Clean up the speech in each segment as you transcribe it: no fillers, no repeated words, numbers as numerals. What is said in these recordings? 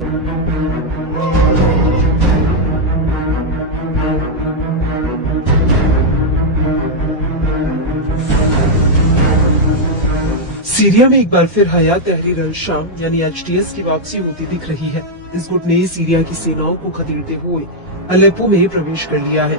Syria में एक बार फिर हयात तहरीर अल-शाम यानी एचटीएस की वापसी होती दिख रही है। इस गुट ने सीरिया की सेनाओं को खदेड़ते हुए अलेप्पो में प्रवेश कर लिया है।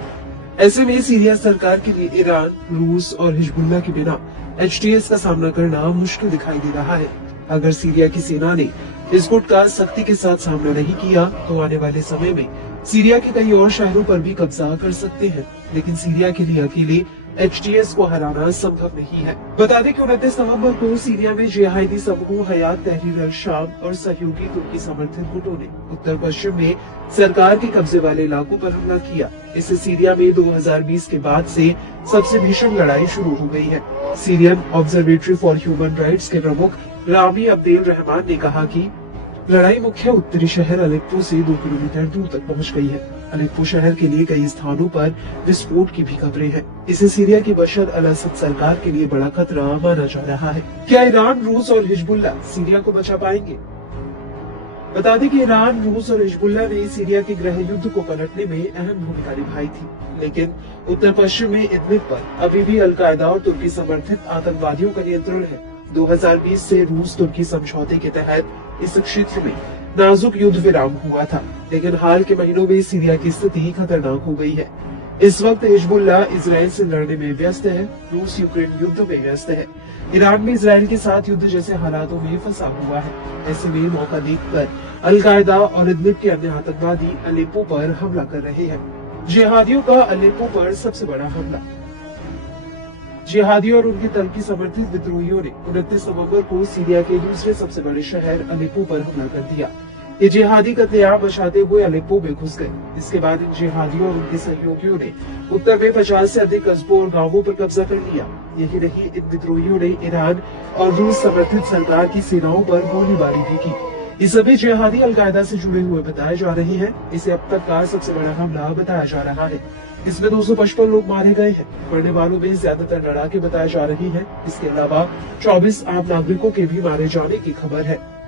ऐसे में सीरिया सरकार के लिए ईरान, रूस और हिजबुल्लाह के बिना एचटीएस का सामना करना मुश्किल दिखाई दे रहा है। अगर सीरिया की सेना ने इस गुट का सख्ती के साथ सामना नहीं किया तो आने वाले समय में सीरिया के कई और शहरों पर भी कब्जा कर सकते हैं, लेकिन सीरिया के लिए अकेले एचटीएस को हराना संभव नहीं है। बता दें कि 29 नवंबर को सीरिया में जिहादी समूह हयात तहरीर अल-शाम और सहयोगी तुर्की समर्थित गुटों ने उत्तर पश्चिम में सरकार के कब्जे वाले इलाकों पर हमला किया। इससे सीरिया में 2020 के बाद से सबसे भीषण लड़ाई शुरू हो गई है। Syrian observatory for human rights के प्रमुख रामी अब्देल रहमान ने कहा कि लड़ाई मुख्य उत्तरी शहर अलेप्पो से 2 किलोमीटर दूर तक पहुंच गई है। अलेप्पो शहर के लिए कई स्थानों पर विस्फोट की भी खबरें हैं। इसे सीरिया की बशर अल-असद सरकार के लिए बड़ा खतरा माना जा रहा है। क्या ईरान, रूस और हिजबुल्लाह सीरिया को बचा पाएंगे? बता दें कि ईरान, रूस और हिजबुल्लाह ने सीरिया के गृह युद्ध को पलटने में अहम भूमिका निभाई थी, लेकिन उत्तर पश्चिम में इदलिब पर अभी भी अल-कायदा और तुर्की समर्थित आतंकवादियों का नियंत्रण है। 2020 से रूस तुर्की समझौते के तहत इस क्षेत्र में नाजुक युद्ध विराम हुआ था, लेकिन हाल के महीनों में सीरिया की स्थिति खतरनाक हो गई है। इस वक्त हिजबुल्लाह इजराइल से लड़ने में व्यस्त है, रूस यूक्रेन युद्ध में व्यस्त है, ईरान भी इजराइल के साथ युद्ध जैसे हालातों में फंसा हुआ है। ऐसे में मौका देखकर अल-कायदा और इदलिब के अन्य आतंकवादी अलेप्पो पर हमला कर रहे हैं। जिहादियों का अलेप्पो पर सबसे बड़ा हमला। जिहादियों और उनके तुर्की समर्थित विद्रोहियों ने 29 नवंबर को सीरिया के दूसरे सबसे बड़े शहर अलेप्पो पर हमला कर दिया। ये जिहादी कत्लेआम मचाते हुए अलेप्पो में घुस गए। इसके बाद इन जिहादियों और उनके सहयोगियों ने उत्तर में 50 से अधिक कस्बों और गांवों पर कब्जा कर लिया। यही नहीं, इन विद्रोहियों ने ईरान और रूस समर्थित सरकार की सेनाओं पर गोलीबारी भी की। ये सभी जिहादी अल-कायदा से जुड़े हुए बताए जा रहे हैं। इसे अब तक का सबसे बड़ा हमला बताया जा रहा है। इसमें 255 लोग मारे गए हैं। मरने वालों में ज्यादातर लड़ाके बताए जा रहे हैं। इसके अलावा 24 आम नागरिकों के भी मारे जाने की खबर है।